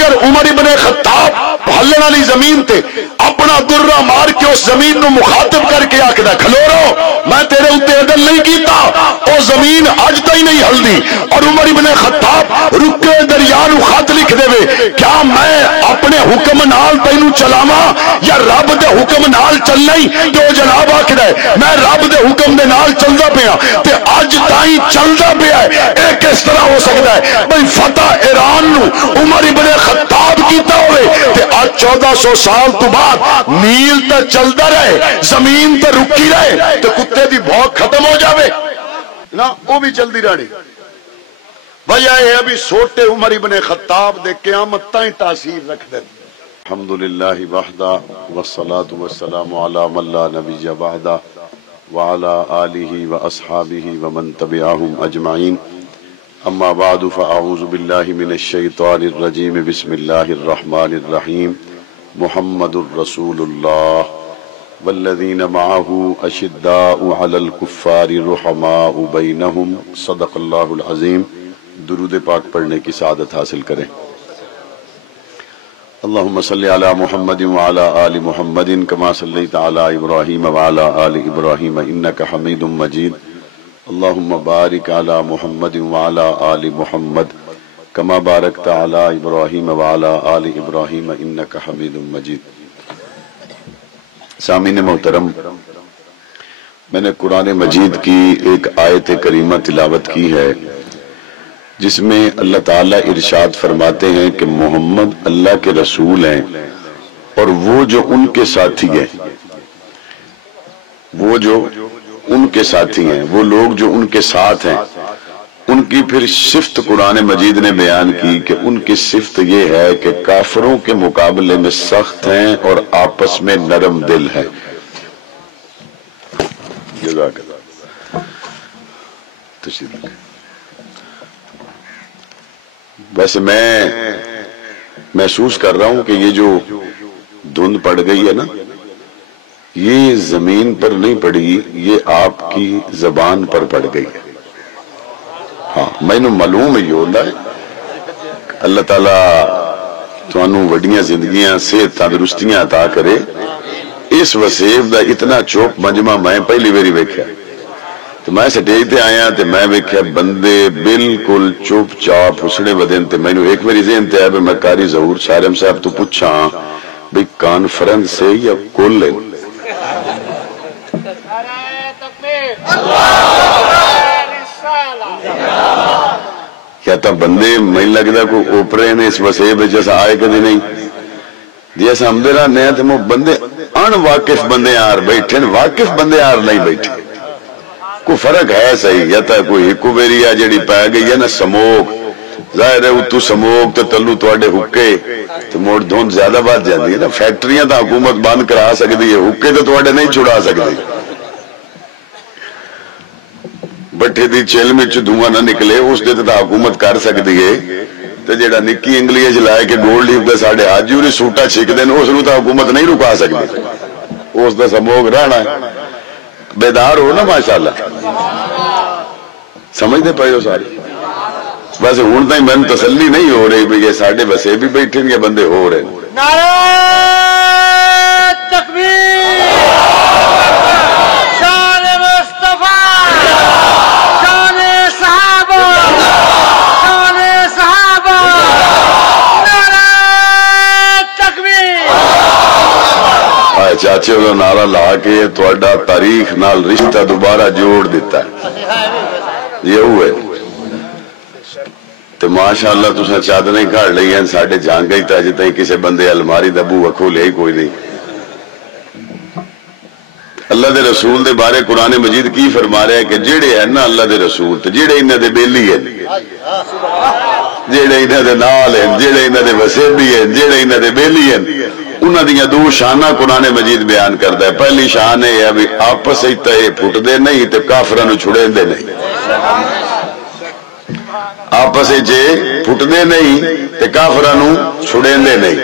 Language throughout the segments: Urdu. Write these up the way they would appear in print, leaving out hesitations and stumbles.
اگر عمر ابن خطاب ہلن والی زمین تے اپنا درہ مار کے اس زمین نو مخاطب کر کے آکھدا کھلو رو میں تیرے اوتے عدل نہیں کیتا، او زمین اج تک نہیں ہلدی، اور عمر ابن خطاب رکے دریا نو خط لکھ دے کیا میں اپنے حکم نال تینوں چلاواں یا رب دے حکم نال چلنا ہی؟ جو جناب آکھدا ہے میں رب دے حکم دے نال چلدا پیا تے اج تائیں چلدا پیا ہے، اے کس طرح ہو سکدا ہے بھئی فتح ایران نو عمر ابن خطاب کیتا ہوئے تے آج 1400 سال تو بعد نیل تے چلدا رہے، زمین تے رکی رہے تے کتے دی بھوک ختم ہو جاوے نا، وہ بھی چلدی رہی۔ وجہ ہے ابھی سوٹے عمر ابن خطاب دے قیامت تائیں تاثیر رکھ دے۔ الحمدللہ وحدہ والصلاة والسلام علی من لا نبی بعدہ وعلی آلہ واصحابہ ومن تبعہم اجمعین، اما بعد فاعوذ باللہ من الشیطان الرجیم، بسم اللہ الرحمن الرحیم، محمد الرسول اللہ والذین معہ اشداء علی الکفار رحماء بینہم، صدق اللہ العظیم۔ درود پاک پڑھنے کی سعادت حاصل کریں۔ اللہم صلی علی محمد وعلی آل محمد کما صلیت علی ابراہیم وعلی آل ابراہیم انک حمید مجید، اللہم بارک علی محمد وعلی آل محمد کما بارکت علی ابراہیم وعلی آل ابراہیم انک حمید مجید۔ سامعین محترم، میں نے قرآن مجید کی ایک آیت کریمہ تلاوت کی ہے جس میں اللہ تعالیٰ ارشاد فرماتے ہیں کہ محمد اللہ کے رسول ہیں اور وہ جو ان کے ساتھی ہیں، وہ جو ان کے ساتھی ہیں، وہ لوگ جو ان کے ساتھ ہیں، ان کی پھر صفت قرآن مجید نے بیان کی کہ ان کی صفت یہ ہے کہ کافروں کے مقابلے میں سخت ہیں اور آپس میں نرم دل ہیں۔ جزاک اللہ، تشریف رکھیں۔ ویسے میں محسوس کر رہا ہوں کہ یہ جو دھند پڑ گئی ہے نا، یہ زمین پر نہیں پڑی، یہ آپ کی زبان پر پڑ گئی ہے۔ ہاں میں نے معلوم ہے یہ ہوتا ہے۔ اللہ تعالیٰ تانوں وڈیاں زندگیاں صحت تندرستیاں عطا کرے۔ اس وسیب دا اتنا چوپ مجمع میں پہلی باری ویکھیا، تو میں سٹیج تے آیا تے میں ویکھیا بندے بالکل چپ چاپ حسڑے بدن تے میں نے ایک باری ذہن تے آیا میں قاری ظہور شارم صاحب تو پوچھا بھئی کانفرنس سے یا کل ہے؟ کیا تا بندے میں لگدا کو اوپرے نے اس وسیب جیسا آئے کدی نہیں جیسا ہم دے رہا نیا تے بندے ان واقف بندے آر بیٹھے، واقف بندے آر نہیں بیٹھے۔ کوئی فرق ہے صحیح یا تا کوئی ہکو بیری ہے جڑی پہ گئی ہے نا سموک، ظاہر ہے اتو سموک تے تلو تواڈے حکے تو موڑ دھوند زیادہ بات جاندی ہے نا۔ فیکٹریاں تا حکومت بند کرا سکتی ہے، حکے تو تواڈے نہیں چھڑا سکتی۔ بٹھے دی چیل میں دھواں نہ نکلے اس دے تا حکومت کر سکتی ہے، تے جڑا نکی انگلی جلائے کہ گولڈ لیف دے ساڑھے حاجی ہوری سوٹا چھک دین اس نو تا حکومت نہیں رکا سکتی، اس دا سموک رہنا ہے۔ بیدار ہو نا ماشاءاللہ، سمجھتے پائے ہو سارے۔ ویسے ہون تائیں میں تسلی نہیں ہو رہی بھئی یہ ساڑھے بسے بھی بیٹھیں گے بندے ہو رہے ہیں۔ نعرہ تکبیر، شان مصطفیٰ، شان صحابہ، شان صحابہ، نعرہ تکبیر۔ آئے چاچے انہوں نعرہ لا کے توڑا تاریخ نال رشتہ دوبارہ جوڑ دیتا ہے، یہ ہوئے تو ماشاءاللہ تُساں چادریں کھاڑ لئی ہیں ساڑھے جان گئی تا جتا ہی کسے بندے الماری دبو وکھو لے ہی کوئی نہیں۔ اللہ دے رسول دے بارے قرآن مجید کی فرما رہے ہیں کہ جیڑے ہیں نا اللہ دے رسول تو جیڑے انہیں دے بیلی ہیں، جیڑے انہیں دے نال ہیں، جیڑے انہیں دے وسیبی ہیں، جیڑے انہیں دے بیلی ہیں، انہاں دیاں دو شانہ قرآن مجید بیان کرتا ہے۔ پہلی شان ہے ابھی آپس ہی تے پھٹ دے نہیں تے کافرہ نو چھڑے دے نہیں، آپس ہی جے پھٹ دے نہیں تے کافرہ نو چھڑے دے نہیں۔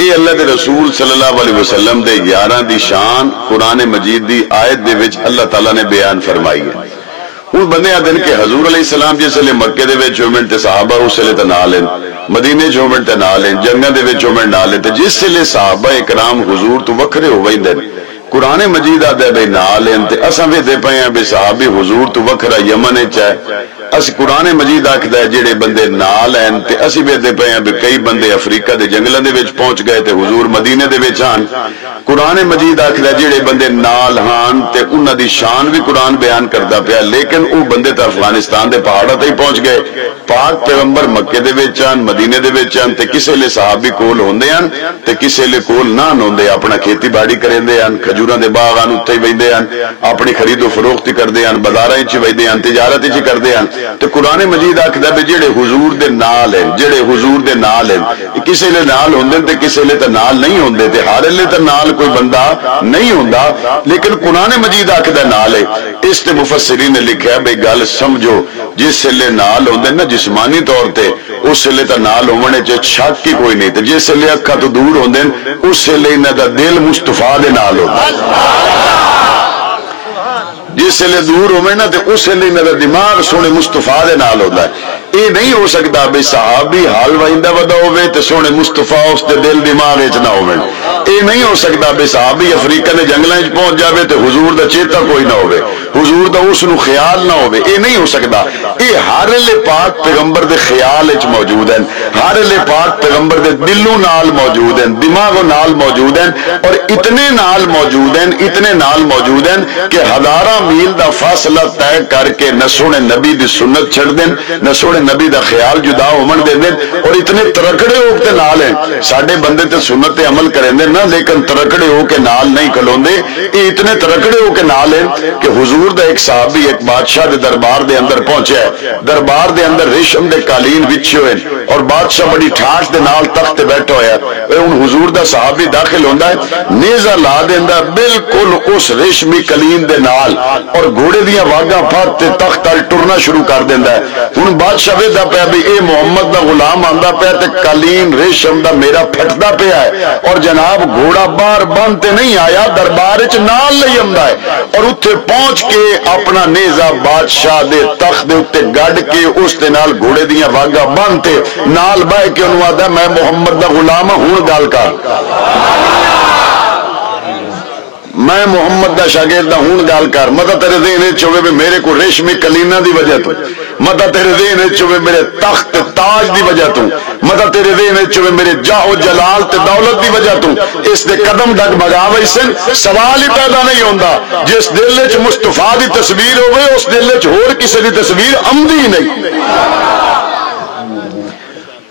اے اللہ دے رسول صلی اللہ علیہ وسلم دے 11 دی شان قرآن مجید دی آیت دے وچ اللہ تعالیٰ نے بیان فرمائی ہے۔ ان بندے آدھن کہ حضور علیہ السلام جس لئے مکہ دے وچ ہومن تے صحابہ اس لئے تنالن، مدینے چ ہومن تے نال ہیں، جنگاں دے وچ ہومن نال ہیں، تے جس ویلے صحابہ اکرام حضور تو وکھرے ہو ویندے قرآن مجید آدھے بے نال ہیں تے اساں ویندے پئے ہیں بے صحابی حضور تو وکھرا یمن وچ ہے، اس قرآن مجید آکھدا ہے جڑے بندے نال ہیں تے اسی ویندے پئے ہیں بے کئی بندے افریقہ دے جنگلاں دے وچ پہنچ گئے تے حضور مدینے دے وچ آن۔ قرآن مجید آکھدا ہے جڑے بندے نال ہان تے انہاں دی شان بھی قرآن بیان کردا پیا، لیکن او بندے تے افغانستان دے پہاڑاں تے پہنچ گئے۔ پاک پیغمبر مکے دے وچ آن، مدینے دے وچ آن تے کسے لے صحابی کول ہوندے ہن تے کسے لے کول نہ ہوندے، اپنا کھیتی باڑی کریندے ہن، کھجوراں دے باغ ان اتھے ویندے ہن، اپنی خرید و فروخت کردے ہن، بازاراں وچ ویندے ہن، تجارت وچ کردے ہن۔ تے قرآن مجید آکھدا ہے جڑے حضور دے نال ہیں، جڑے حضور دے نال ہیں، کسے لے نال ہوندے تے کسے لے تے نال نہیں ہوندے، تے ہر لے تے نال کوئی بندہ نہیں ہوندا، لیکن قرآن مجید آکھدا نال ہے۔ اس تے مفسرین نے لکھیا بھئی گل سمجھو، جس لے نال ہوندے نا جسمانی طور تے اس لے تے نال ہونے چ شک ہی کوئی نہیں، تے جس لے اکھاں تو دور ہوندے اس لے انہاں دا دل مصطفیٰ دے نال ہوندا، جس لے دور ہوئے نا تے اس لئے میرا دماغ سونے مصطفیٰ دے نال ہوتا ہے۔ یہ نہیں ہو سکتا بھئی صحابی حال وائندہ ودا ہوئے تے سونے مصطفیٰ اس دے دل دماغ اچ نہ ہوئے۔ یہ نہیں ہو سکتا بھئی صحابی افریقہ دے جنگلیں اچ پہنچ جاوے تے حضور دا چیتا کوئی نہ ہوئے، حضور دا اس نو خیال نہ ہوئے، یہ نہیں ہو سکتا۔ یہ ہر لے پاک پیغمبر دے خیال اچ موجود ہیں، ہر لے پاک پیغمبر دے دلوں نال موجود ہیں، دماغوں نال موجود ہیں، اور اتنے نال موجود ہیں، اتنے نال موجود ہیں کہ ہزاراں میل دا فاصلہ طے کر کے نہ سونے نبی دی سنت چھڑ دیں، نہ سونے نبی دا خیال جدا ہومن دے دیں، اور اتنے ترکڑے ہو کے نال ہیں۔ ساڑھے بندے تے سنت تے عمل کریں دیں نا، لیکن ترکڑے ہو کے نال نہیں کھلون دے۔ یہ اتنے ترکڑے ہو کے نال ہیں کہ حضور دا ایک صحابی ایک بادشاہ دے دربار دے اندر پہنچے ہے، دربار دے اندر ریشم دے قالین بچھے ہوئے، اور بادشاہ بڑی ٹھاٹ دے نال تخت بیٹھا ہویا ہے۔ ان حضور دا صحابی داخل ہوندہ ہے، نیزہ لا دیندہ بالکل اس ریشمی قالین دے نال، اور گھوڑے دیاں واگاں پھاتے تخت ال ٹرنا شروع کر دیندہ ہے۔ ان بادشاہ ویدہ پہ ابھی اے محمد دا غلام آندہ پہ تے قالین ریشم دا میرا پھٹدا پہ ہے، اور جناب گھوڑا بار بانتے نہیں آیا، دربار اچ نال لئی آمدہ ہے، اور اتھے پہنچ کے اپنا نیزہ بادشاہ دے تخت دے اتے گڑ کے اس دے نال گھوڑے دیاں واگاں بانتے نال بائے کے انہوں آدھا میں محمد دا غلام ہوں گال کر، میں محمد دا شاگرد ہوں گال کر، مطلب تیرے ذہن چوبے بھی میرے کو ریشمی کلینہ دی وجہ تو، مطلب تیرے ذہن چوبے میرے تخت تاج دی وجہ تو، مطلب تیرے ذہن چوبے میرے جاہ و جلال تے دولت دی وجہ تو، اس دے قدم ڈگ بگاوے سن سوال ہی پیدا نہیں ہوندہ۔ جس دل وچ مصطفیٰ دی تصویر ہوئے اس دل وچ ہور کسی دی تصویر آمدی ہی نہیں۔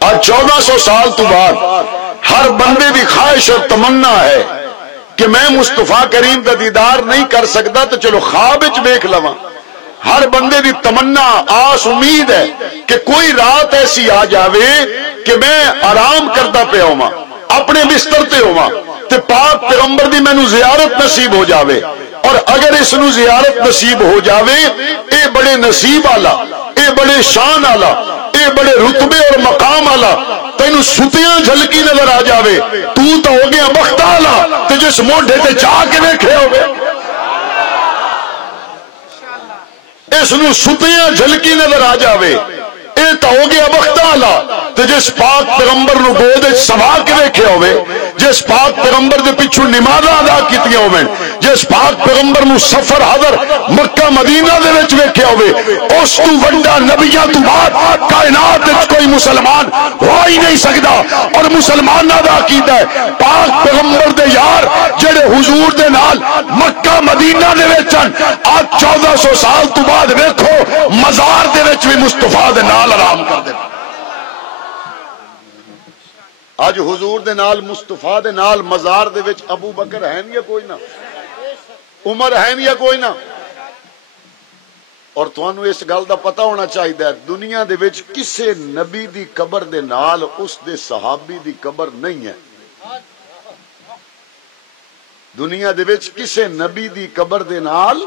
آج 1400 سال تو بعد ہر بندے دی خواہش اور تمنا ہے کہ میں مصطفیٰ کریم کا دیدار نہیں کر سکتا تو چلو خواب وچ دیکھ لواں۔ ہر بندے دی تمنا آس امید ہے کہ کوئی رات ایسی آ جاوے کہ میں آرام کرتا پہ ہوا، اپنے بستر تے ہوا تے پاک پیغمبر دی مینوں زیارت نصیب ہو جاوے، اور اگر اس نو زیارت نصیب ہو جاوے اے بڑے نصیب آلا، اے بڑے شان آلا، اے بڑے رتبے اور مقام آلا، تینوں ستیاں جھلکی نظر آ جاوے، تو ہو گیا بخت آلا تے جس موڈے تے چاہ کے دیکھے ہوئے، اس نو ستیاں جھلکی نظر آ جاوے، اے تا ہو گیا بخت آلا تے جس پاک پیغمبر نو گود سما کے دیکھے ہوئے، جس پاک پیغمبر دے پچھو نمازاں ادا کیتیاں ہوئے، جس پاک پیغمبر نو سفر حضر مکہ مدینہ دے وچ ویکھیا ہوئے، اس تو وڈا نبیاں تو بعد کائنات وچ کوئی مسلمان ہو ہی نہیں سکدا۔ اور مسلمان دا عقیدہ ہے پاک پیغمبر دے یار جڑے حضور دے نال مکہ مدینہ دے وچ آج 1400 سال تو بعد ویکھو مزار دے وچ بھی مصطفیٰ دے نال آرام کر دے۔ آج حضور دے نال مصطفیٰ دے نال مزار دے وچ ابو بکر ہیں یا کوئی نہ، عمر ہیں یا کوئی نہ۔ اور تانوں اس گل دا پتہ ہونا چاہیے دنیا دے وچ کسے نبی دی قبر دے نال اس دے صحابی دی قبر نہیں ہے۔ دنیا دے وچ کسے نبی دی قبر دے نال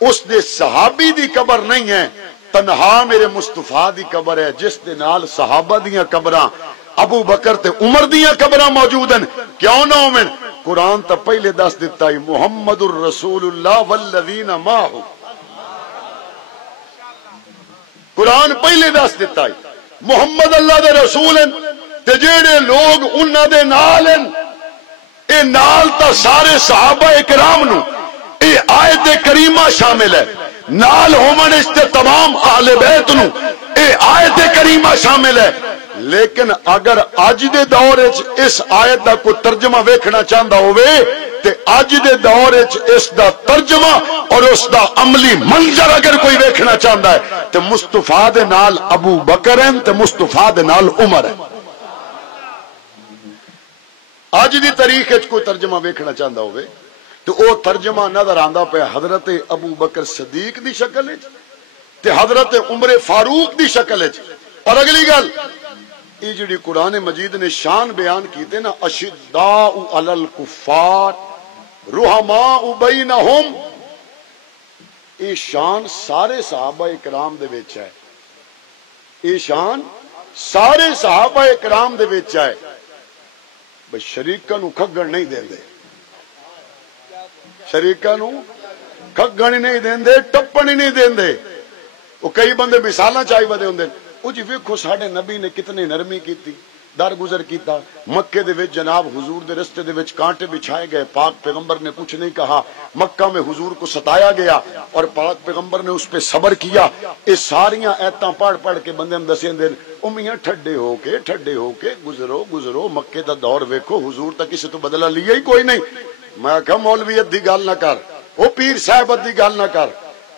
اس دے صحابی دی قبر نہیں ہے، تنہا میرے مصطفیٰ دی قبر ہے جس دے نال صحابہ دیاں قبراں ابو بکر تے عمر دیاں قبراں موجود ہیں۔ کیوں نہ ہومن؟ قرآن تا پہلے دس دیتا ہے محمد الرسول اللہ والذین معہ، قرآن پہلے دس دیتا ہے محمد اللہ دے رسول ہیں تے جڑے لوگ انہاں دے نال ہیں اے نال تا سارے صحابہ اکرام نو اے آیت کریمہ شامل ہے، نال ہومن اس تے تمام اہل بیت نو اے آیت کریمہ شامل ہے۔ لیکن اگر اج دے دور اس آیت دا کوئی ترجمہ ویکھنا چاہندا ہوئے تے اج دے دور اس دا ترجمہ اور اس دا عملی منظر اگر کوئی ویکھنا چاہندا ہے تے مصطفیٰ دے نال ابو بکر ہیں تے مصطفیٰ دے نال عمر ہے۔ اج دی تاریخ وچ کوئی ترجمہ ویکھنا چاہندا ہوئے تو او ترجمہ نظر آندا پیا حضرت ابو بکر صدیق دی شکل وچ تے حضرت عمر فاروق دی شکل وچ۔ اور اگلی گل یہ جڑی قرآن مجید نے شان بیان کیتے نا اشداء علی الکفار رحماء بینہم، یہ شان سارے صحابہ اکرام دے وچ ہے، یہ شان سارے صحابہ اکرام دے وچ ہے۔ بس شریکاں نو کھگن نہیں دیندے، شریکاں نو کھگن نہیں دیندے، ٹپن ہی نہیں دیندے۔ وہ کئی بندے مثالاں چاہی ودے ہوندے او جی ویکھو ساڈے نبی نے کتنی نرمی کیتی، درگزر کیتا، مکے دے وچ جناب حضور دے رستے دے وچ کانٹے بچھائے گئے، پاک پیغمبر نے کچھ نہیں کہا، مکہ میں حضور کو ستایا گیا اور پاک پیغمبر نے اس پہ صبر کیا۔ یہ ساریاں ایتاں پڑھ پڑھ کے بندے ہم دسیں دے میاں ٹھڈے ہو کے گزرو مکے دا دور ویکھو، حضور تک کسی تو بدلہ لیا ہی کوئی نہیں۔ میں کہا مولویت دی گل نہ کر، او پیر صاحبت دی گل نہ کر،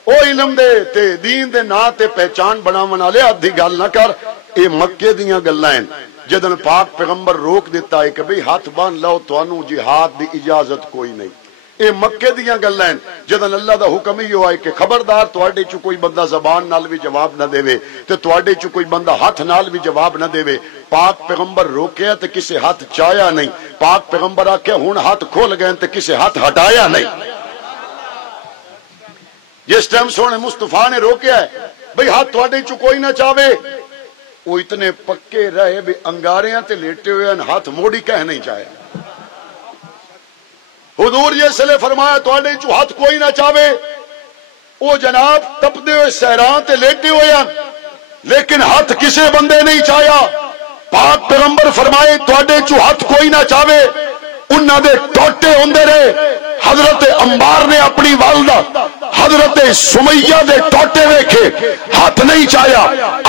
او علم دے تے دین دے نا تے پہچان بناون والے ادھی گل نہ کر۔ اے مکے دیاں گلاں ہیں جدن پاک پیغمبر روک دیتا ہے کہ بھئی ہاتھ باندھ لو تانوں جہاد دی اجازت کوئی نہیں، اے مکے دیاں گلاں ہیں جدن اللہ دا حکم ہی ہوئے کہ خبردار تواڈے چ کوئی بندہ زبان نال بھی جواب نہ دے تے تواڈے چ کوئی بندہ ہاتھ نال بھی جواب نہ دے۔ پاک پیغمبر روکیا تے کسے ہاتھ چایا نہیں، پاک پیغمبر آکھیا ہن ہاتھ کھول گئے تے کسے ہاتھ ہٹایا نہیں۔ جس ٹائم سونے مصطفیٰ نے روکیا ہے بھئی ہاتھ تواڈے چ کوئی نہ چاہے، وہ اتنے پکے رہے بھی انگاریاں تے لیٹے ہوئے ہاتھ موڑی کہہ نہیں چاہے۔ حضور جس نے فرمایا تواڈے چ ہاتھ کوئی نہ چاہے، وہ جناب تپدے ہوئے سہراں تے لیٹے ہوئے ہیں لیکن ہاتھ کسے بندے نہیں چاہیا۔ پاک پیغمبر فرمائے تواڈے چ ہاتھ کوئی نہ چاہے، انہاں دے ٹوٹے ہوندے رہے۔ حضرت عمار نے اپنی والدہ حضرت سمیہ دے ٹوٹے ویکھے، ہاتھ نہیں چاہیا،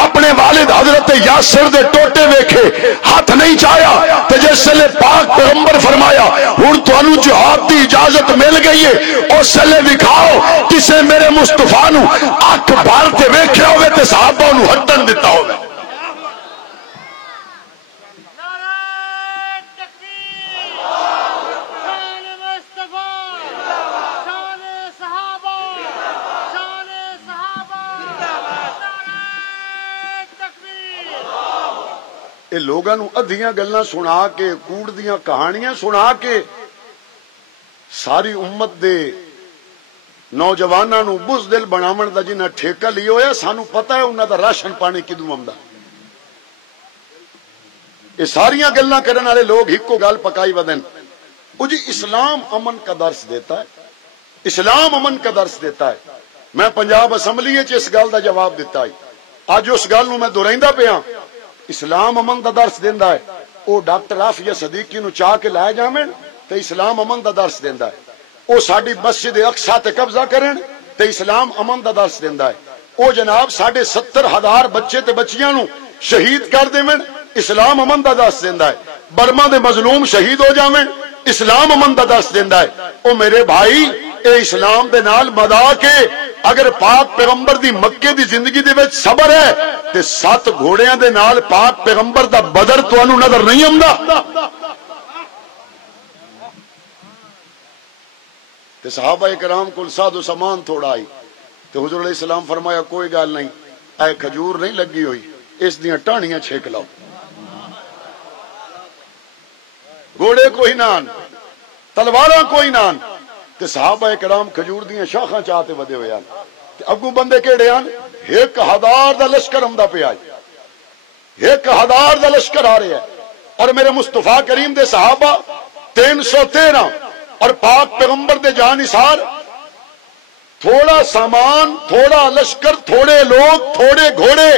اپنے والد حضرت یاسر دے ٹوٹے ویکھے، ہاتھ نہیں چاہیا۔ تے جس لے پاک پیغمبر فرمایا ہن تانوں جہاد دی اجازت مل گئی ہے، اس لے دکھاؤ کسے میرے مصطفیٰ نو اکھ بھر تے ویکھیا ہوئے تے صحابہ نو ہٹن دتا ہوئے۔ لوگاں نو ادھیاں گلاں سنا کے کوڑ دیاں کہانیاں سنا کے ساری امت دے نوجواناں نو بزدل بناون دا جنہاں ٹھیکہ لیا ہویا، سانو پتہ ہے انہاں دا راشن پانی کدوں آندا۔ یہ ساریاں گلاں کرن والے لوگ ہکو گل پکائی ودن۔ او جی اسلام امن کا درس دیتا ہے، اسلام امن کا درس دیتا ہے۔ میں پنجاب اسمبلی وچ اس گل دا جواب دیتا ہے، اج اس گل نو میں دہرائندا پیا۔ اسلام امن دا درس دیندا ہے، او ڈاکٹر عافیہ صدیقی نو چاہ کے لائے جاویں تے اسلام امن دا درس دیندا ہے۔ او ساڈی مسجد اقصی تے قبضہ کرن تے اسلام امن دا درس دیندا ہے۔ او جناب 70,000 بچے تے بچیاں نو شہید کر دیویں، اسلام امن دا درس دیندا ہے۔ برما دے مظلوم شہید ہو جاویں، اسلام امن دا درس دیندا ہے۔ او میرے بھائی اے اسلام دے نال مدا کے اگر پاک پیغمبر دی مکے دی زندگی دے وچ صبر ہے تے 7 گھوڑیاں دے نال پاک پیغمبر دا بدر تانوں نظر نہیں آندا۔ تے صحابہ کرام کول ساز و سامان تھوڑا آئی تے حضور علیہ السلام فرمایا کوئی گل نہیں، اے کھجور نہیں لگی ہوئی، اس دیاں ٹہنیاں چھیک لاؤ۔ گھوڑے کوئی نان، تلواراں کوئی نان، تے صحابہ کرام کھجور دیاں شاخاں چاہتے ودے ہوئے ہیں۔ اگوں بندے کیڑے ہیں؟ 1,000 دا لشکر آمدا پیا ہے، 1,000 دا لشکر آ رہا ہے، اور میرے مصطفیٰ کریم دے صحابہ 313 اور پاک پیغمبر دے جانثار، تھوڑا سامان، تھوڑا لشکر، تھوڑے لوگ، تھوڑے گھوڑے،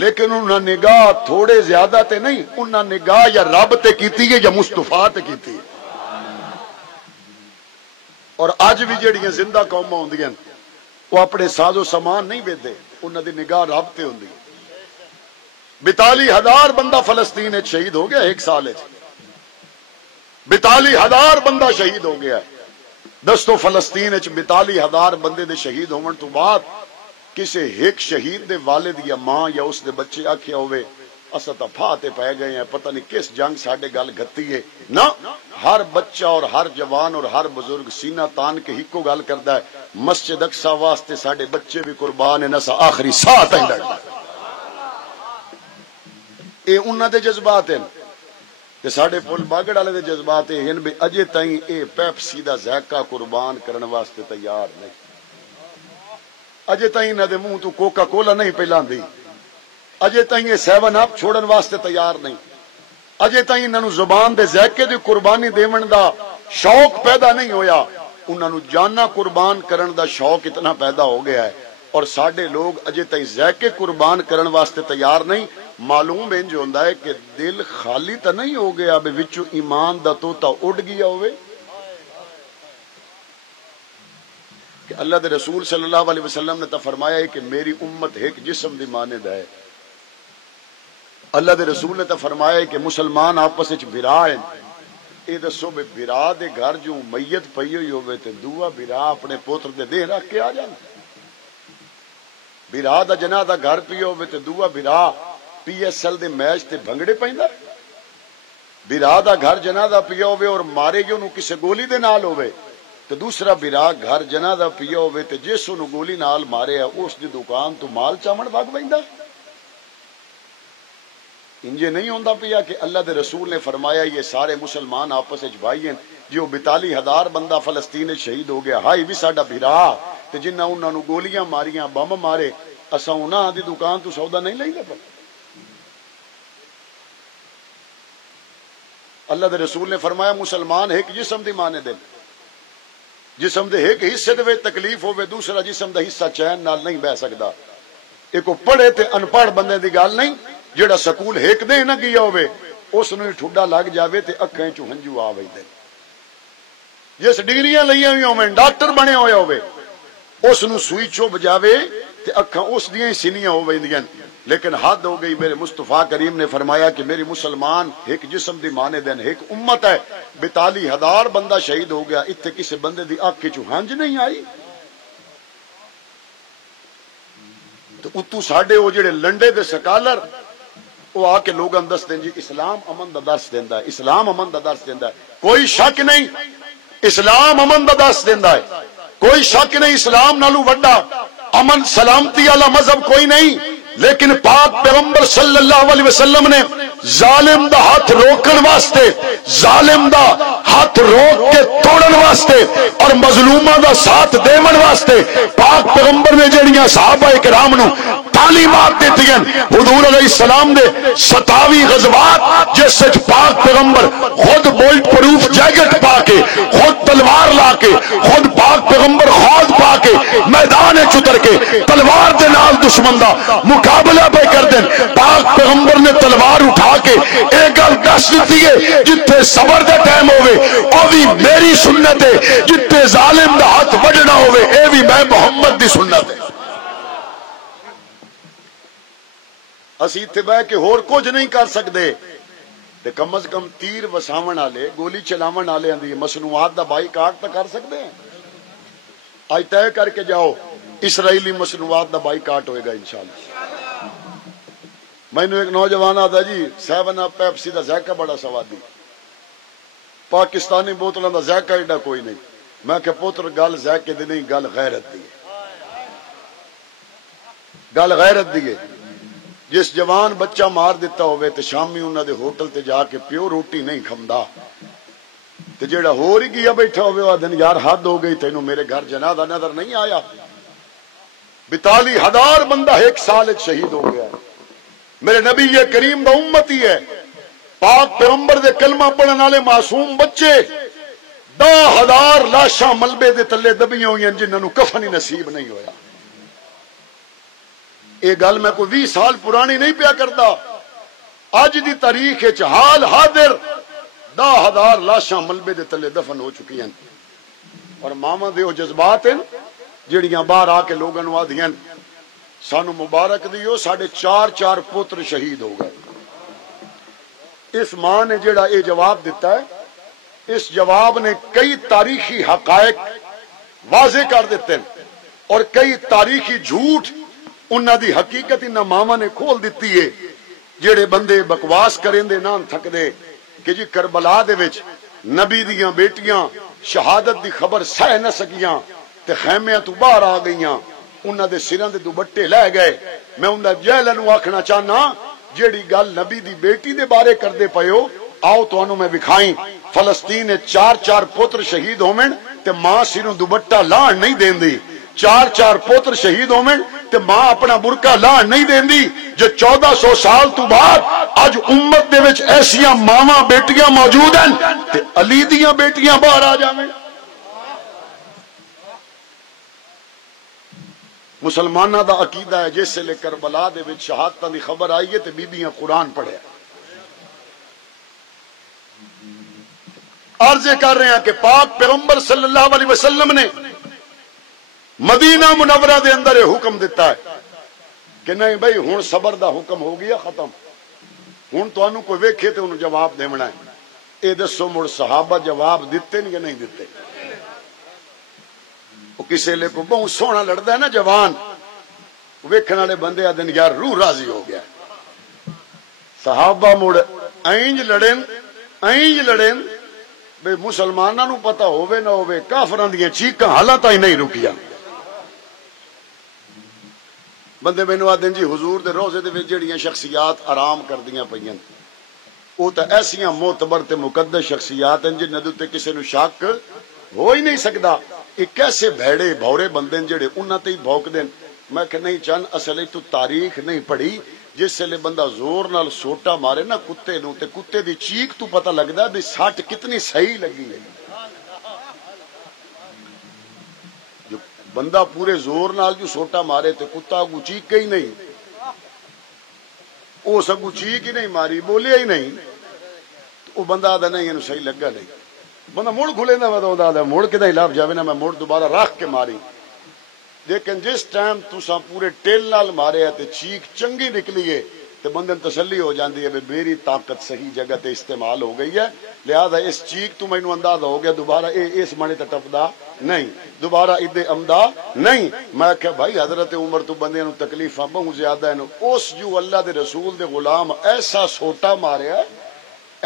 لیکن انہاں نگاہ تھوڑے زیادہ تے نہیں، انہاں نگاہ یا رب تے کیتی ہے یا مصطفیٰ تے کیتی ہے۔ اور اج بھی جڑیاں زندہ قوماں ہوندیاں وہ اپنے ساز و سامان نہیں ویندے، انہاں دی نگاہ رب تے ہوندی۔ 42,000 بندہ فلسطین وچ شہید ہو گیا ایک سال وچ، 42,000 بندہ شہید ہو گیا ہے۔ دستو فلسطین وچ 42,000 بندے دے شہید ہون تو بعد کسے ایک شہید دے والد یا ماں یا اس دے بچے آکھیا ہوئے اسا تا پھاتے پے گئے ہیں، پتہ نہیں کس جنگ ساڈے گل گھتی ہے، نہ ہر بچہ اور ہر جوان اور ہر بزرگ سینہ تان کے ہکو گل کردا ہے، مسجد اقصی واسطے ساڈے بچے بھی قربان ہیں، نسا آخری ساہ تائیں لڑنا۔ اے انہاں دے جذبات ہیں تے ساڈے پل باگڑ والے دے جذبات ہیں بھی اجے تائیں اے پیپسی دا ذائقہ قربان کرن واسطے تیار نہیں، اجے تائیں انہاں دے منہ تو کوکا کولا نہیں پلاندی، اجے تائیں یہ 7 اپ چھوڑن واسطے تیار نہیں، اجے تائیں انہاں نو زبان دے ذائقے دی قربانی دیون دا شوق پیدا نہیں ہویا، انہاں نو جانا قربان کرن دا شوق اتنا پیدا ہو گیا ہے۔ اور ساڈے لوگ اجے تائیں ذائقے قربان کرن واسطے تیار نہیں۔ معلوم انج ہوندا ہے کہ دل خالی تا نہیں ہو گیا بے وچوں ایمان دا توتا اڑ گیا ہوئے کہ اللہ دے رسول صلی اللہ علیہ وسلم نے تا فرمایا ہے کہ میری امت ایک جسم دی مانند ہے۔ اللہ دے رسول نے تا فرمایا ہے کہ مسلمان آپس وچ بھرا ہیں۔ اے دسو بے بھرا دے گھر جو میت پئی ہوئی ہوئے تے دوسرا بھرا اپنے پوتر دے دیہ رکھ کے آ جانا، بھرا دا جنازہ گھر پئی ہوئے تے دوسرا بھرا پی ایس ایل دے میچ تے بھنگڑے پیندا، بھرا دا گھر جنازہ پیا ہوئے اور مارے جو نو کسے گولی دے نال ہوئے تے دوسرا بھرا گھر جنازہ پیا ہوئے تے جس نو گولی نال مارے ہے اس دی دکان تو مال چاون بھگ پیندا۔ انجے نہیں ہوندا پیا کہ اللہ دے رسول نے فرمایا یہ سارے مسلمان آپس وچ بھائی ہیں، جو 42,000 بندہ فلسطین وچ شہید ہو گیا، ہائی بھی ساڈا بھرا تے جنہاں انہاں نو گولیاں ماریاں بم مارے اساں انہاں دی دکان تو سودا نہیں لیندا پیا۔ اللہ دے رسول نے فرمایا مسلمان ایک جسم دی مانند، جسم دے ایک حصے دے وچ تکلیف ہوے دوسرا جسم دا حصہ چین نال نہیں بہ سکدا۔ ایک پڑھے تے ان پڑھ بندے دی گل نہیں، جیڑا سکول ایک دے نہ گیا ہوے اس نوں ٹھڈا لگ جاوے تے اکھاں چوں ہنجو آ ویندے، جس ڈگریاں لئیاں ہوئی ہوویں ڈاکٹر بنے ہوئے ہوے اس نوں سوئی چوب جاوے تے اکھاں اس دیاں ہی سینیاں ہو ویندیاں۔ لیکن حد ہو گئی، میرے مصطفیٰ کریم نے فرمایا کہ میری مسلمان ایک جسم دی مانند ہیں، ایک امت ہے۔ 42,000 بندہ شہید ہو گیا، اتنے کسی بندے دی اکھ چوں ہنج نہیں آئی۔ تو اتو ساڈے وہ جڑے لنڈے دے سکالر وہ آ کے لوگاں دس دیں جی اسلام امن دا درس دیندا ہے، اسلام امن دا درس دیندا ہے، کوئی شک نہیں اسلام امن دا درس دیندا ہے، کوئی شک نہیں اسلام نالو وڈا امن سلامتی والا مذہب کوئی نہیں۔ لیکن پاک پیغمبر صلی اللہ علیہ وسلم نے ظالم دا ہاتھ روکن واسطے، ظالم دا ہاتھ روک کے توڑن واسطے اور مظلومہ دا ساتھ دیون واسطے پاک پیغمبر نے جڑیاں صحابہ کرام نو تعلیمات دیتی ہیں۔ حضور علیہ السلام دے 27 غزوات جس وچ پاک پیغمبر خود بولٹ پروف جیکٹ پا کے، خود تلوار لا کے، خود پاک پیغمبر خود پا کے میدان اتر کے تلوار دے نال دشمن دا مقابلہ پہ کر دیں۔ پاک پیغمبر نے تلوار اٹھا کے ایک گل دس دیتی ہے جتنے صبر دا ٹائم ہوئے او بھی میری سنت ہے، جتنے ظالم دا ہاتھ وڈنا ہوئے اے بھی میں محمد دی سنت ہے۔ اسی اتنے بہ کے ہور کچھ نہیں کر سکتے تے کم از کم تیر وساون والے گولی چلاون والے دی مصنوعات دا بائیکاٹ تو کر سکتے ہیں۔ آج طے کر کے جاؤ اسرائیلی مصنوعات دا بائیکاٹ ہوئے گا انشاءاللہ۔ میں نے ایک نوجوان آتا جی 7 اپ پیپسی دا ذائقہ بڑا سوادی، پاکستانی بوتلوں دا ذائقہ ایڈا کوئی نہیں۔ میں کہ پوتر گل ذائقے دی نہیں، گل غیرت دی، گل غیرت دی۔ جس جوان بچہ مار دیتا ہوئے تے شامی انہاں دے ہوٹل تے جا کے پیو روٹی نہیں کھمدا تے جیڑا ہور ہی گیا بیٹھا ہوئے وہ دن یار حد ہو گئی تینوں میرے گھر جنازہ نظر نہیں آیا۔ 42,000 بندہ ایک سال شہید ہو گیا۔ میرے نبی یہ کریم دا امتی ہے، پاک پیغمبر دے کلمہ پڑھن والے معصوم بچے 10,000 لاشاں ملبے دے تلے دبیاں ہوئی ہیں جنہاں نوں کفن ہی نصیب نہیں ہویا۔ یہ گل میں کوئی 20 سال پرانی نہیں پیا کرتا، اج دی تاریخ حال حاضر 10,000 لاشاں ملبے دے تلے دفن ہو چکی ہیں، اور ماما دے وہ جذبات ہیں جڑیاں باہر آ کے لوگوں نو آدیاں سانو مبارک دیو، ساڈے 4 پتر شہید ہو گئے۔ اس ماں نے جڑا یہ جواب دیتا ہے، اس جواب نے کئی تاریخی حقائق واضح کر دیتے ہیں اور کئی تاریخی جھوٹ انہاں دی حقیقت انہاں ماما نے کھول دیتی ہے۔ جڑے بندے بکواس کریں دے نہ تھک دے کہ جی کربلا دے وچ نبی دیاں بیٹیاں شہادت دی خبر سہ نہ سکیاں تے خیمیاں تو باہر آ گئیاں، انہاں دے سراں دے دوپٹے لے گئے۔ میں انہاں جہلاں نو آکھنا چاہنا جیڑی گل نبی دی بیٹی دے بارے کردے پئے ہو، آؤ تانوں میں وکھائیں فلسطین 4 پتر شہید ہومن تے ماں سروں دوپٹہ لاہن نہیں دیندی، 4 پتر شہید ہومن تے ماں اپنا برقع لاہن نہیں دیندی۔ جو 1400 سال تو بعد اج امت دے وچ ایسیاں ماواں بیٹیاں موجود ہیں تے علی دیاں بیٹیاں باہر آ جاویں۔ مسلمانہ دا عقیدہ ہے جس لے کربلا دے وچ شہادتاں دی خبر آئی ہے تے بیبیاں قرآن پڑھیا۔ عرض کر رہے ہیں کہ پاک پیغمبر صلی اللہ علیہ وسلم نے مدینہ منورہ دے اندر حکم دیتا ہے کہ نہیں بھائی ہن صبر دا حکم ہو گیا ختم، ہن تانوں کوئی ویکھے تے انہوں جواب دیونا ہے۔ اے دسو مڑ صحابہ جواب دیتے یا نہیں دیتے؟ وہ کسی لے کو بہت سونا لڑتا ہے نا جوان، ویکھن والے بندے آدھے یار روح راضی ہو گیا۔ صحابہ مڑ اینج لڑن بے مسلمانوں نو پتہ ہووے نہ ہووے کافراں دیاں چیخاں حالاں تائیں نہیں رکیاں۔ بندے مینوں آدھے جی حضور دے روزے دے وچ جڑیاں شخصیات آرام کردیاں پئیاں وہ تو ایسیاں معتبر تے مقدس شخصیات ہیں جنہاں دے تے کسے نو شک ہو ہی نہیں سکدا۔ یہ کیسے بھڑے بھورے بندے جڑے انہاں تے ہی بھوک دین۔ میں کہ نہیں چند اصل تو تاریخ نہیں پڑھی، جس لے بندہ زور نال سوٹا مارے نا کتے نو تے کتے دی چیخ تو پتہ لگدا ہے بھی سٹ کتنی صحیح لگی ہے۔ جو بندہ پورے زور نال جو سوٹا مارے تے کتا کو چیخ ہی نہیں، او سگو چیخ ہی نہیں ماری، بولیا ہی نہیں، وہ بندہ آدھا نہیں انہوں صحیح لگا نہیں۔ بندہ مڑ کھلے نہ بتا آدھا مڑ کے نہیں لاب جاوے نا میں مڑ دوبارہ رکھ کے ماری۔ لیکن جس ٹائم تساں پورے ٹیل نال مارے ہے تے چیخ چنگی نکلی ہے تے بندے تسلی ہو جاندی ہے میری طاقت صحیح جگہ تے استعمال ہو گئی ہے، لہذا اس چیخ تو مینوں اندازہ ہو گیا دوبارہ اس منے تے ٹپدا نہیں، دوبارہ ادے امدا نہیں۔ میں کہ بھائی حضرت عمر تو بندے نو تکلیفاں بہت زیادہ ہیں، اس جو اللہ دے رسول دے غلام ایسا سوٹا ماریا ہے،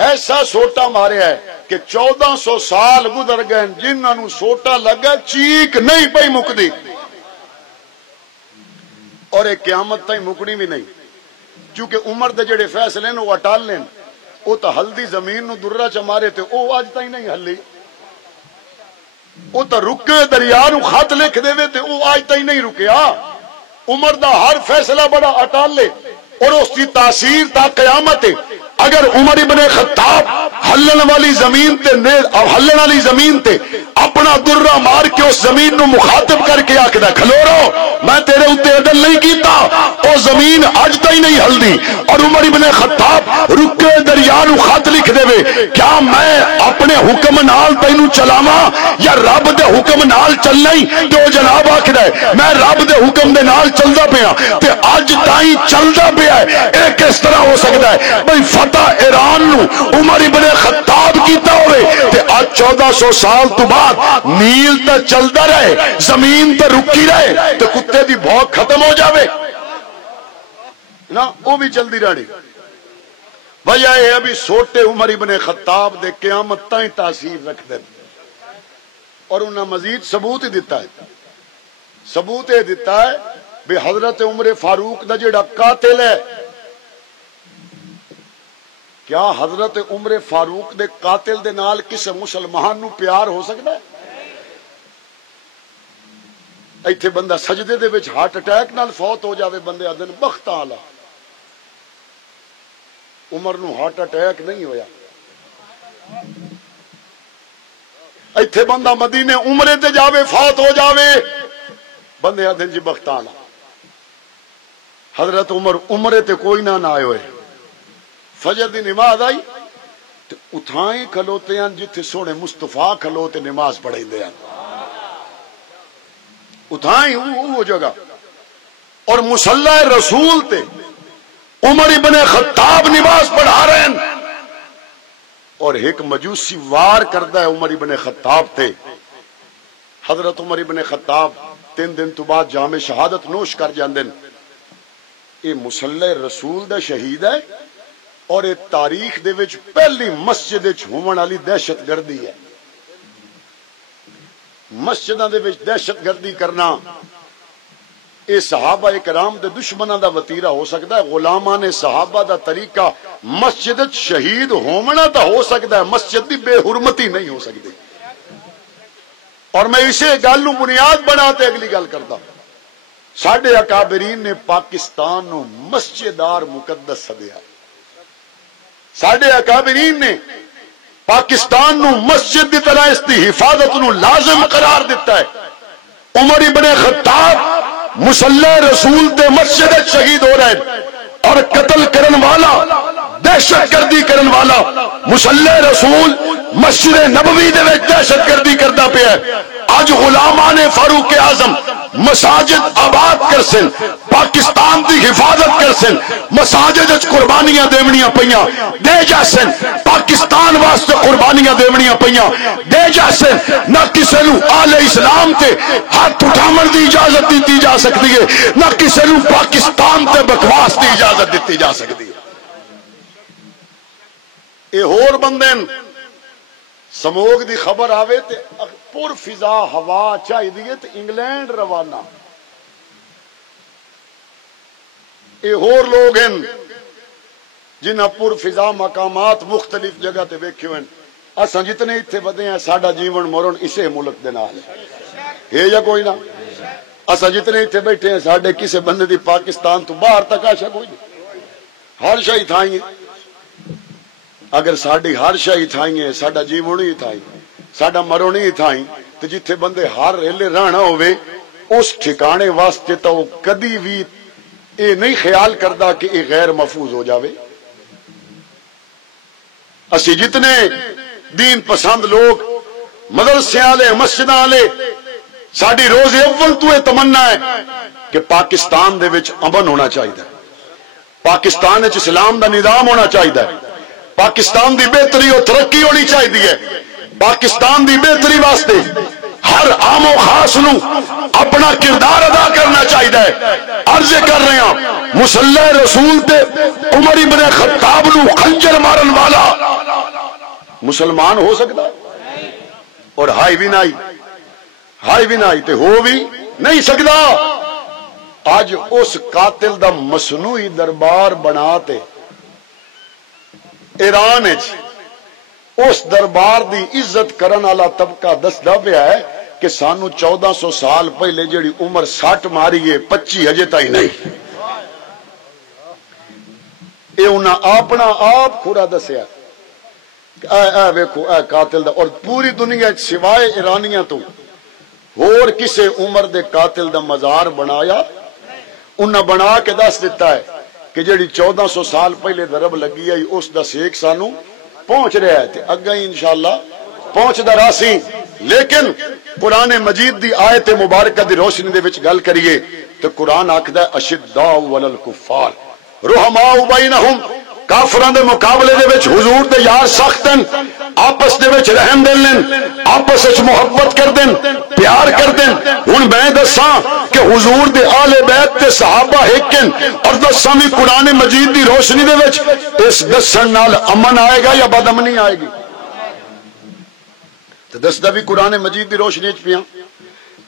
ایسا سوٹا ماریا ہے کہ 1400 سال گزر گئے جنہاں نو سوٹا لگا چیخ نہیں پئی مکدی، اور ایک قیامت تائیں مکڑی بھی نہیں، کیونکہ عمر دے جڑے فیصلے ہیں وہ اٹال لین، وہ تو ہلدی زمین نو درہ چ مارے تے او اج تائیں نہیں ہلی، وہ تو رکے دریا نو خط لکھ دے تے او اج تائیں نہیں رکیا۔ عمر دا ہر فیصلہ بڑا اٹال لے اور اس کی تاثیر تا قیامت ہے۔ اگر عمر ابن خطاب ہلن والی زمین تے ہلن والی زمین تے اپنا درہ مار کے اس زمین نو مخاطب کر کے آکھدا کھلورو میں تیرے اوتے عدل نہیں کیتا، او زمین اج تائیں نہیں ہلدی، اور عمر ابن خطاب رکے دریا نو خط لکھ دے کیا میں اپنے حکم نال تینوں چلاواں یا رب دے حکم نال چلنا ہی؟ تے او جناب آکھدا ہے میں رب دے حکم دے نال چلدا پیا تے اج تائیں چلدا پیا ہے۔ اے کس طرح ہو سکدا ہے بھئی فتح ایران نو عمر ابن خطاب کیتا ہوئے تے آج 1400 سال تو بعد نیل تے چلدا رہے، زمین تے رکی رہے تے کتے دی بھوک ختم ہو جاوے نا، وہ بھی چل دی رہی۔ وجہ ہے ابھی سوٹے عمر ابن خطاب دے قیامت تائیں تاثیر رکھ دے، اور انہاں مزید ثبوت ہی دیتا ہے، ثبوت یہ دیتا ہے بھی حضرت عمر فاروق دا جڑا قاتل ہے، کیا حضرت عمر فاروق دے قاتل دے نال کسے مسلمان نو پیار ہو سکتا ہے؟ ایتھے بندہ سجدے دے وچ ہارٹ اٹیک نال فوت ہو جاوے، بندے آدھن بخت آلا، عمر نو ہارٹ اٹیک نہیں ہویا۔ ایتھے بندہ مدینے عمرے تے جاوے فوت ہو جاوے، بندے آدھن جی بخت آلا۔ حضرت عمر عمرے تے کوئی نہ آئے ہوئے، فجر دی نماز آئی تے اتھائیں کھلوتے ہیں جتھے سونے مصطفیٰ کھلوتے نماز پڑھیں دے ہیں، اتھائیں وہ جگہ، اور مصلی رسول تے عمر ابن خطاب نماز پڑھا رہے ہیں، اور ایک مجوسی وار کرتا ہے عمر ابن خطاب تے۔ حضرت عمر ابن خطاب 3 دن تو بعد جام شہادت نوش کر جاندے، یہ مصلی رسول دا شہید ہے، اور یہ تاریخ دے وچ پہلی مسجد وچ ہون والی دہشت گردی ہے۔ مسجداں دے وچ دہشت گردی کرنا یہ صحابہ کرام دے دشمناں دا وتیرہ ہو سکتا ہے، غلامان صحابہ دا طریقہ مسجد وچ شہید ہونا تا ہو سکتا ہے، مسجد دی بے حرمتی نہیں ہو سکتی۔ اور میں اسے گل نو بنیاد بناتے اگلی گل کرتا، ساڈے اکابرین نے پاکستان نو مسجدار مقدس سدیا، ساڈے اکابرین نے پاکستان نو مسجد دی طرح اس دی حفاظت نو لازم قرار دیتا ہے۔ عمر ابن خطاب مصلی رسول تے مسجد شہید ہو رہے ہیں، اور قتل کرن والا، دہشت گردی کرن والا مصلی رسول مسجد نبوی دے وچ دہشت گردی کردا پیا ہے۔ اج غلامان فاروق اعظم مساجد آباد کر سن، پاکستان دی حفاظت کر سن، مساجد وچ قربانیاں دیونیاں پیاں دے جا سن، پاکستان واسطے قربانیاں دیونیاں پیاں دے جا سن، نہ کسے نو آل اسلام تے ہاتھ اٹھاون دی اجازت دیتی جا سکتی ہے، نہ کسے نو پاکستان تے بکواس دی اجازت دیتی جا سکتی ہے۔ اے ہور بندے سموگ دی خبر آوے تے پر فضا ہوا چاہی دیئے تے انگلینڈ روانہ، اے ہور لوگ ہیں جنہاں پر فضا مقامات مختلف جگہ تے بیکھے ہوئے، اساں جتنے اتھے بدے ہیں ساڈا جیون مرن اسے ملک دے نال ہے یا کوئی نہ، اساں جتنے اتھے بیٹھے ہیں ساڈے کسے بندے دی پاکستان تو باہر تک آشا کوئی نہیں، ہر شاہی تھائیں، اگر ساڑی ہر شاہی تھائیں ہے، ساڑا جیون ہی تھائیں، ساڑا مرون ہی تھائیں، تو جتھے بندے ہر ریلے رہنا ہوئے اس ٹھکانے واسطے تو کدی بھی یہ نہیں خیال کردا کہ یہ غیر محفوظ ہو جاوے۔ اسی جتنے دین پسند لوگ مدرسے والے مسجد والے ساڑی روز اول تو یہ تمنا ہے کہ پاکستان دے وچ امن ہونا چاہیے، پاکستان وچ اسلام دا نظام ہونا چاہیے، پاکستان دی بہتری اور ترقی ہونی چاہیے، پاکستان دی بہتری واسطے ہر عام و خاص نو اپنا کردار ادا کرنا چاہیے۔ عرض کر رہے ہیں مصلی رسول تے عمر ابن خطاب نو خنجر مارن والا مسلمان ہو سکتا اور ہائی بھی نائی تے ہو بھی نہیں سکتا۔ آج اس قاتل دا مصنوعی دربار بناتے ایران اس دربار دی عزت کرن والا طبقہ دسدا پیا ہے کہ سانو 1400 سال پہلے جڑی عمر 60 ماری ہے 25 اجے تائی نہیں، اے انہاں اپنا آپ خورا دسیا اے ویکھو اے قاتل دا، اور پوری دنیا سوائے ایرانیاں تو اور کسے عمر دے قاتل دا مزار بنایا انہاں بنا کے دس دیتا ہے کہ جڑی 1400 سال پہلے ضرب لگی ہے اس دا سیک سانو پہنچ رہا ہے تے اگا ہی انشاءاللہ پہنچدا راسی۔ لیکن قرآن مجید دی آیت مبارکہ دی روشنی دے وچ گل کریے تو قرآن آکھدا ہے اشداء علی الکفار رحماء بینہم، کافران دے مقابلے دے وچ حضور دے یار سختن، آپس دے وچ رحم دل لین، آپس وچ محبت کر دین، پیار کر دین۔ ہن میں دساں کہ حضور دے آل بیت تے صحابہ ہکن، اور دساں بھی قرآن مجید دی روشنی دے وچ اس دسن نال امن آئے گا یا بد امنی آئے گی؟ تے دسدا بھی قرآن مجید دی روشنی وچ پیاں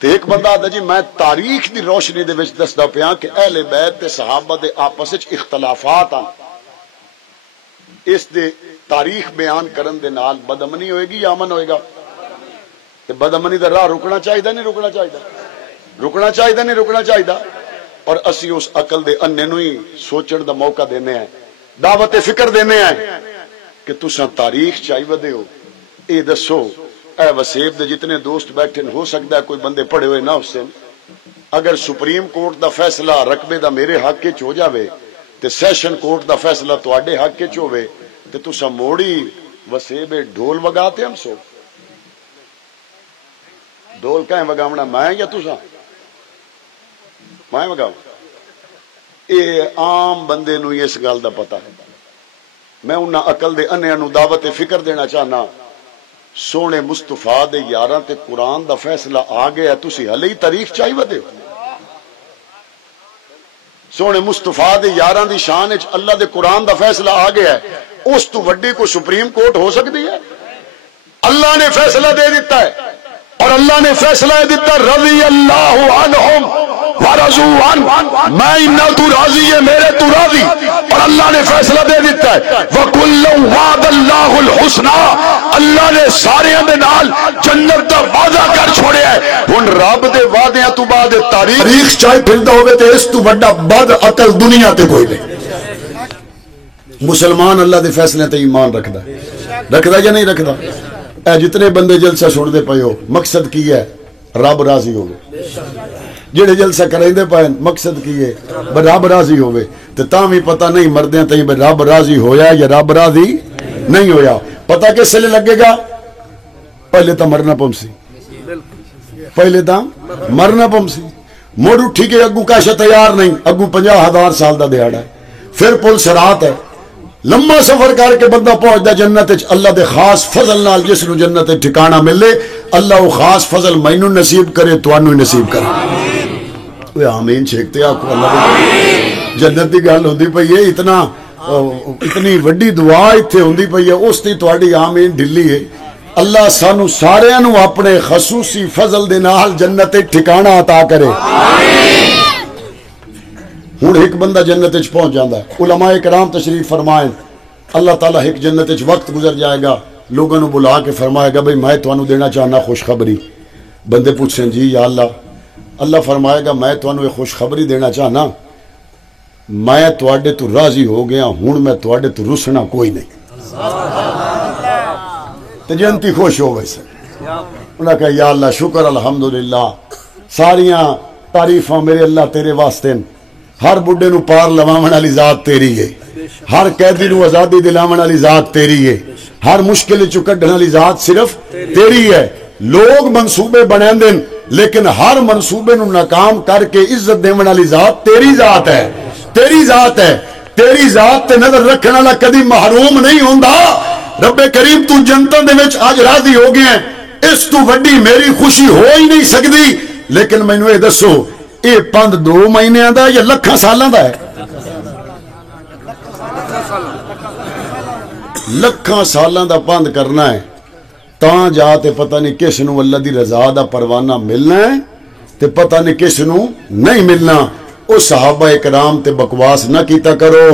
تے ایک بندہ آدھا جی میں تاریخ دی روشنی دے وچ دسدا پیاں کہ اہل بیت تے صحابہ دے آپس وچ اختلافات ہیں، اس دے تاریخ بیان کرن دے نال بد امنی ہوئے گی یا امن ہوئے گا؟ تے بد امنی دا راہ رکنا چاہیے نہیں رکنا چاہیے؟ رکنا چاہیے نہیں رکنا چاہیے؟ اور اسی اس عقل دے انے نو ہی سوچن دا موقع دینے ہیں، دعوت فکر دینے ہیں کہ تساں تاریخ چاہیے ودے ہو، اے دسو اے وسیب دے جتنے دوست بیٹھے ہو سکتا ہے کوئی بندے پڑھے ہوئے نہ حسین، اگر سپریم کورٹ دا فیصلہ رقبے دا میرے حق وچ ہو جاوے تے سیشن کورٹ دا فیصلہ تواڈے حق وچ ہوے تے تساں موڑی وسیبے ڈھول وگاتے ہم سو ڈھول کہیں وگاونا میں یا تساں میں وگاؤں اے عام بندے نو اس گل دا پتہ ہے میں انہاں عقل دے انہیاں نو دعوت فکر دینا چاہنا سونے مصطفیٰ دے یاراں تے قرآن دا فیصلہ آ گیا تسی ہلے ہی تاریخ چاہی ودے سونے مصطفیٰ دے یاراں دی شان وچ اللہ دے قرآن دا فیصلہ آ گیا ہے اس تو وڈی کو سپریم کورٹ ہو سکتی ہے اللہ نے فیصلہ دے دیتا ہے اور اللہ نے فیصلہ دیتا رضی اللہ عنہم ورضوا عنہ میں انہا تو راضی ہے میرے تو راضی اور اللہ نے فیصلہ دے دیتا ہے وَكُلًّا وَعَدَ اللَّهُ الْحُسْنَى اللہ نے سارے دے نال جنت دا وعدہ کر چھوڑیا ہے ہن رب دے وعدیاں تو بعد تاریخ چاہے پھردا ہوے تے اس تو بڑا بد عقل دنیا تے کوئی نہیں مسلمان اللہ دے فیصلے تے ایمان رکھدا یا نہیں رکھدا اے جتنے بندے جلسہ چھوڑ دے پئے ہو مقصد کی ہے رب راضی ہوگے جڑے جلسہ کریندے پئے مقصد کی ہے رب راضی ہوگے تے تاں بھی پتہ نہیں مردیاں تے رب راضی ہویا یا رب راضی نہیں ہویا پتہ کس لے لگے گا پہلے تو مرنا پمسی پہلے تو مرنا پمسی مڑ اٹھی کے اگو کاشا تیار نہیں اگو 50,000 سال دا دیہڑا ہے پھر پل صراط ہے لمبا سفر کر کے بندہ پہنچدا جنت وچ اللہ دے خاص فضل نال جس نو جنت وچ ٹھکانہ ملے اللہ وہ خاص فضل مینوں نصیب کرے تانوں نصیب کرے اوے آمین چھیکتے آپ کو اللہ دے جنت دی گل ہوندی پئی ہے اتنی وڈی دعا ایتھے ہوندی پئی ہے اس دی تہاڈی آمین ڈھلی ہے اللہ سانو سارے نو اپنے خصوصی فضل دے نال جنت وچ ٹھکانہ عطا کرے ہوں ایک بندہ جنت وچ پہنچ جاتا ہے علماء کرام تشریف فرمائیں اللہ تعالیٰ ایک جنت وچ وقت گزر جائے گا لوگوں نے بلا کے فرمائے گا بھئی میں تانوں دینا چاہنا خوشخبری بندے پوچھیں جی یا اللہ فرمائے گا میں تانوں ایک خوشخبری دینا چاہنا میں تواڈے تو راضی ہو گیا ہوں میں تواڈے تو رسنا کوئی نہیں تے جنتی خوش ہو گئے سن انہوں نے کہا یا اللہ شکر الحمدللہ ساریاں تعریفاں میرے اللہ تیرے واسطے ہر بڈے نو پار لواون والی ذات تیری ہے ہر قیدی نو آزادی دلاون والی ذات تیری ہے ہر مشکل چوں کڈھن والی ذات صرف تیری ہے لوگ منصوبے بناندے لیکن ہر منصوبے نو ناکام کر کے عزت دیون والی ذات تیری ذات ہے تیری ذات ہے تیری ذات تے نظر رکھن والا کدی محروم نہیں ہوندا رب کریم تو جنتاں دے وچ اج راضی ہو گیا اس تو وڈی میری خوشی ہو ہی نہیں سکدی لیکن مینوں اے دسو اے پند 2 مہینے دا یا لکھاں سالاں دا ہے لکھاں سالاں دا پند کرنا ہے تاں جا تے پتہ نہیں کس نو اللہ دی رضا دا پروانہ ملنا ہے تے پتہ نہیں کس نو نہیں ملنا او صحابہ اکرام تے بکواس نہ کیتا کرو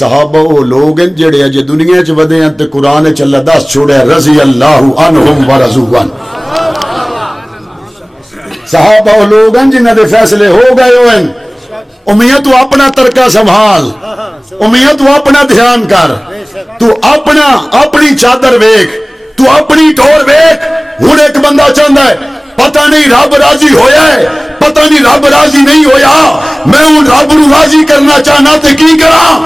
صحابہ او لوگ ہیں جڑے اج دنیا چ ودے ہیں تے قرآن وچ اللہ دس چھوڑیا رضی اللہ عنہم ورضوا عنہ صحابہ وہ لوگ ہیں جنہاں دے فیصلے ہو گئے ہوئے امید تو اپنا ترکہ سنبھال امید تو اپنا دھیان کر تو اپنی چادر ویکھ تو اپنی ٹور ویکھ ہن ایک بندہ چاہندا ہے پتہ نہیں رب راضی ہویا ہے پتہ نہیں رب راضی نہیں ہویا میں ہوں رب نو راضی کرنا چاہنا تے کی کراں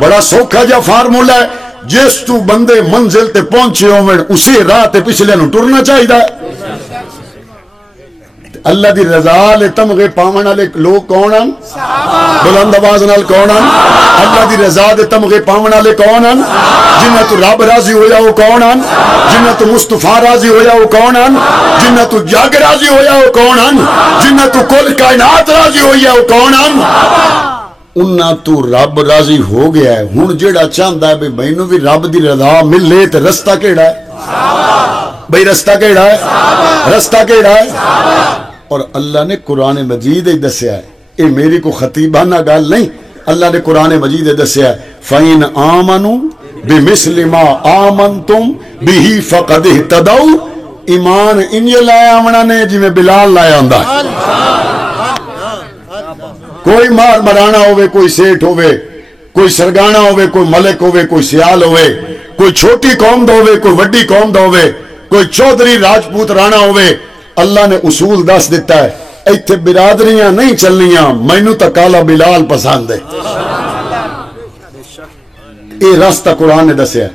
بڑا سوکھا جا فارمولا ہے جس تو بندے منزل تے پہنچے ہوئے اسی راہ تے پچھلے نو ٹرنا چاہیے اللہ دی رضا لے تمغے پاون والے لوگ کون ہیں بلند آواز نال کون ہیں اللہ دی رضا دے تمغے پاون والے کون ہیں جنہاں تو رب راضی ہویا وہ کون ہیں جنہاں تو مصطفیٰ راضی ہویا وہ کون ہیں جنہاں تو جگ راضی ہویا وہ کون ہیں جنہاں تو کل کائنات راضی ہویا وہ کون ہیں انہاں تو رب راضی ہو گیا ہے ہن جیڑا چاہندا ہے بھئی مینوں بھی رب دی رضا ملے تے رستہ کیڑا ہے بھئی رستہ کیڑا ہے رستہ کیڑا ہے اور اللہ نے قرآن مجید ہی دسیا ہے اے میری کو خطیبانہ گل نہیں اللہ نے قرآن مجید ہی دسیا ہے فَإِنْ آمَنُوا بِمِثْلِ مَا آمَنْتُمْ بِهِ فَقَدْ اهْتَدَوْا ایمان انجے لایا آمنا نے جی میں بلال لایا آندہ کوئی مار مرانا ہوئے کوئی سیٹھ ہوئے کوئی سرگانا ہوئے کوئی ملک ہوئے کوئی سیال ہوئے کوئی چھوٹی قوم دا ہوئے کوئی وڈی قوم دا ہوئے کوئی چودھری راجپوت رانا ہوئے اللہ نے اصول دس دیتا ہے ایتھے برادریاں نہیں چلنیاں، مینوں تا کالا بلال پسند ہے۔ اے راستہ قرآن نے دسیا،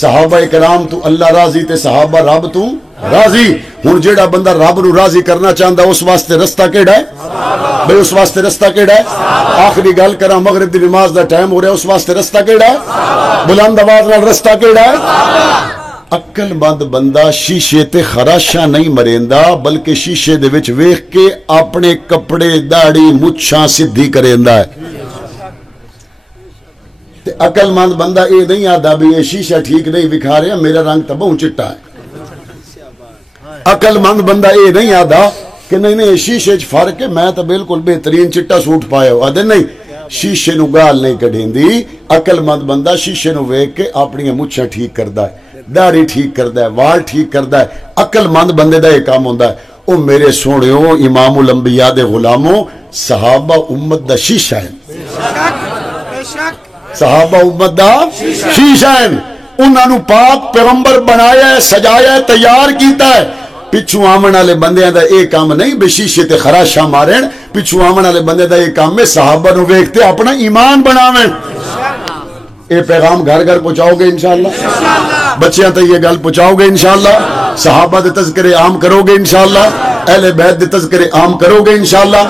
صحابہ کرام تو اللہ راضی تے صحابہ رب تو راضی۔ ہن جیڑا بندہ رب نو راضی کرنا چاہندا اس واسطے رستہ کیڑا ہے بھئی؟ اس واسطے رستہ کیڑا ہے؟ آخری گل کراں، مغرب دی نماز دا ٹائم ہو رہا ہے، اس واسطے رستہ کیڑا ہے؟ بلند آواز نال رستہ کیڑا ہے؟ عقل مند بندہ شیشے تے خراشاں نہیں مریندا، بلکہ شیشے دے وچ ویکھ کے اپنے کپڑے داڑھی مچھاں سدھی کریندا ہے۔ تے عقل مند بندہ اے نہیں آدا بھی یہ شیشہ ٹھیک نہیں وکھا رہا، میرا رنگ تو بہت چٹا ہے۔ عقل مند بندہ اے نہیں آدا کہ نہیں نہیں شیشے چ فرق ہے، میں تو بالکل بہترین چٹا سوٹ پایا ہو، آدھے نہیں شیشے نو گال نہیں کڈھیندی۔ عقل مند بندہ شیشے نو ویکھ کے اپنی مچھاں ٹھیک کردا ہے، داڑھی ٹھیک کردا ہے، وال ٹھیک کردا ہے۔ عقل مند بندے دا یہ کام ہوندا ہے۔ او میرے سونیو امام الانبیاء دے غلاموں، صحابہ امت دا شیشہ ہے، صحابہ امت دا شیشہ ہے۔ انہاں نو پاک پیغمبر بنایا ہے، سجایا ہے، تیار کیتا ہے۔ پچھو آمن والے بندیاں دا اے کام نہیں بے شیشے تے خراشاں مارن، پچھو آمن والے بندے دا اے کام ہے صحابہ نو ویکھتے اپنا ایمان بناویں۔ اے پیغام گھر گھر پہنچاؤ گے انشاءاللہ؟ بچیاں تے یہ گل پہنچاؤ گے انشاءاللہ؟ صحابہ دے تذکرے عام کرو گے انشاءاللہ؟ اہل بیت دے تذکرے عام کرو گے انشاءاللہ؟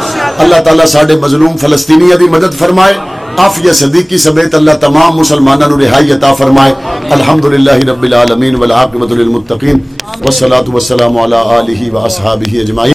اللہ تعالیٰ ساڈے مظلوم فلسطینیاں دی مدد فرمائے، عافیہ صدیقی سمیت اللہ تمام مسلمانوں نو رہائی عطا فرمائے۔ الحمدللہ رب العالمین والعاقبۃ للمتقین والصلاۃ والسلام علی آلہ واصحابہ اجمعین۔